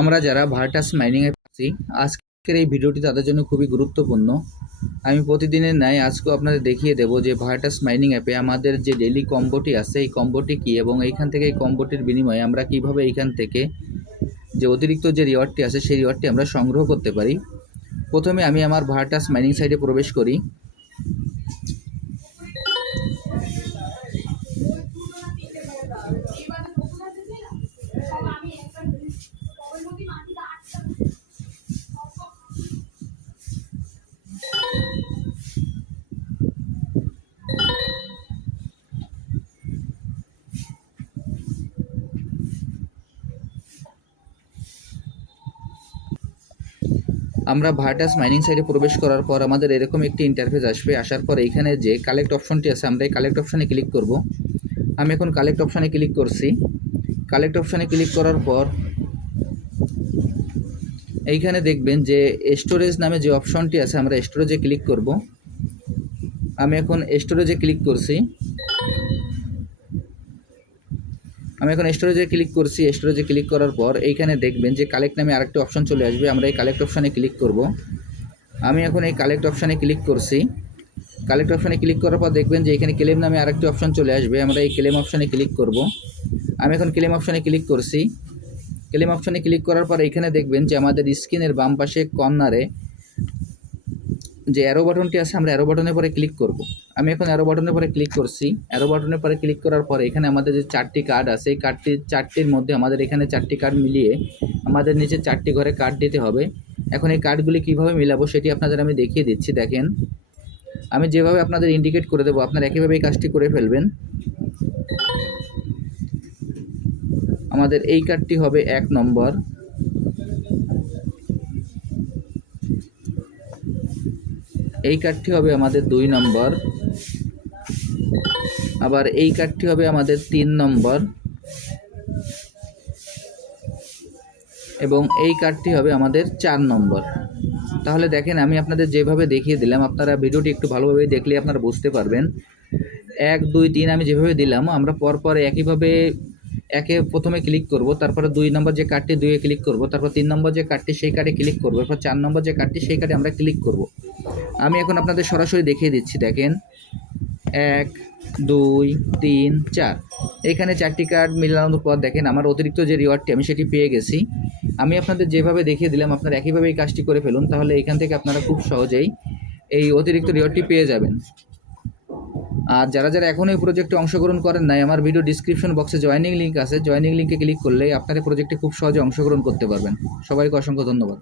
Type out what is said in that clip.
আমরা যারা ভার্টাস মাইনিংয়ে আছি, আজকের এই ভিডিওটি তাদের জন্য খুবই গুরুত্বপূর্ণ। আমি প্রতিদিনের ন্যায় আজকেও আপনাদের দেখিয়ে দেবো যে ভার্টাস মাইনিং অ্যাপে আমাদের যে ডেলি কম্বোটি আছে, এই কম্বোটি কী এবং এইখান থেকে এই কম্বোটির বিনিময়ে আমরা কীভাবে এইখান থেকে যে অতিরিক্ত যে রিওয়ার্ডটি আছে, সেই রিওয়ার্ডটি আমরা সংগ্রহ করতে পারি। প্রথমে আমি আমার ভার্টাস মাইনিং সাইটে প্রবেশ করি। আমরা ভার্টাস মাইনিং সাইটে প্রবেশ করার পর আমাদের এরকম একটি ইন্টারফেস আসবে। আসার পর এইখানে যে কালেক্ট অপশনটি আছে, আমরা এই কালেক্ট অপশানে ক্লিক করব। আমি এখন কালেক্ট অপশানে ক্লিক করছি। কালেক্ট অপশানে ক্লিক করার পর এইখানে দেখবেন যে স্টোরেজ নামে যে অপশনটি আছে, আমরা স্টোরেজে ক্লিক করব। আমি এখন স্টোরেজে ক্লিক করছি। আমি এখন স্টোরেজে ক্লিক করছি স্টোরেজে ক্লিক করার পর এইখানে দেখবেন যে কালেক্ট নামে আরেকটি অপশন চলে আসবে, আমরা এই কালেক্ট অপশানে ক্লিক করব। আমি এখন এই কালেক্ট অপশানে ক্লিক করছি। কালেক্ট অপশানে ক্লিক করার পর দেখবেন যে এখানে ক্লেম নামে আরেকটি অপশন চলে আসবে, আমরা এই ক্লেম অপশানে ক্লিক করব। আমি এখন ক্লেম অপশানে ক্লিক করছি। ক্লেম অপশানে ক্লিক করার পর এখানে দেখবেন যে আমাদের স্ক্রিনের বাম পাশে কর্নারে যে অ্যারো বাটনটি আছে, আমরা অ্যারো বাটনের পরে ক্লিক করব। আমি এখন অ্যারো বাটনের পরে ক্লিক করছি। অ্যারো বাটনের পরে ক্লিক করার পরে এখানে আমাদের যে চারটি কার্ড আছে, এই কার্ডটির চারটির মধ্যে আমাদের এখানে চারটি কার্ড মিলিয়ে আমাদের নিচে চারটি ঘরে কার্ড দিতে হবে। এখন এই কার্ডগুলি কীভাবে মিলাবো সেটি আপনাদের আমি দেখিয়ে দিচ্ছি, দেখেন। আমি যেভাবে আপনাদের ইন্ডিকেট করে দেবো, আপনারা একইভাবে এই কাজটি করে ফেলবেন। আমাদের এই কার্ডটি হবে এক নম্বর। এই কার্ডটি হবে আমাদের দুই নম্বর। আবার এই কার্ডটি হবে আমাদের তিন নম্বর। এবং এই কার্ডটি হবে আমাদের চার নম্বর। তাহলে দেখেন, আমি আপনাদের যেভাবে দেখিয়ে দিলাম, আপনারা ভিডিওটি একটু ভালোভাবে দেখলে আপনারা বুঝতে পারবেন। এক, দুই, তিন আমি যেভাবে দিলাম, আমরা পরপর একইভাবে একে প্রথমে ক্লিক করব, তারপরে দুই নম্বর যে কার্ডটি দুইয়ে ক্লিক করব, তারপর তিন নম্বর যে কার্ডটি সেই কার্ডে ক্লিক করব, এরপর চার নম্বর যে কার্ডটি সেই কার্ডে আমরা ক্লিক করব। আমি এখন আপনাদের সরাসরি দেখিয়ে দিচ্ছি, দেখেন। এক, দুই, তিন, চার। এখানে চারটি কার্ড মিলানোর পর দেখেন আমার অতিরিক্ত যে রিওয়ার্ডটি আমি সেটি পেয়ে গেছি। আমি আপনাদের যেভাবে দেখিয়ে দিলাম, আপনারা একইভাবে এই কাজটি করে ফেলুন, তাহলে এখান থেকে আপনারা খুব সহজেই এই অতিরিক্ত রিওয়ার্ডটি পেয়ে যাবেন। আর যারা যারা এখন এই প্রজেক্টে অংশগ্রহণ করেন নাই, আমার ভিডিও ডিসক্রিপশন বক্সে জয়নিং লিঙ্ক আছে। জয়নিং লিঙ্কে ক্লিক করলে আপনারা প্রজেক্টে খুব সহজে অংশগ্রহণ করতে পারবেন। সবাইকে অসংখ্য ধন্যবাদ।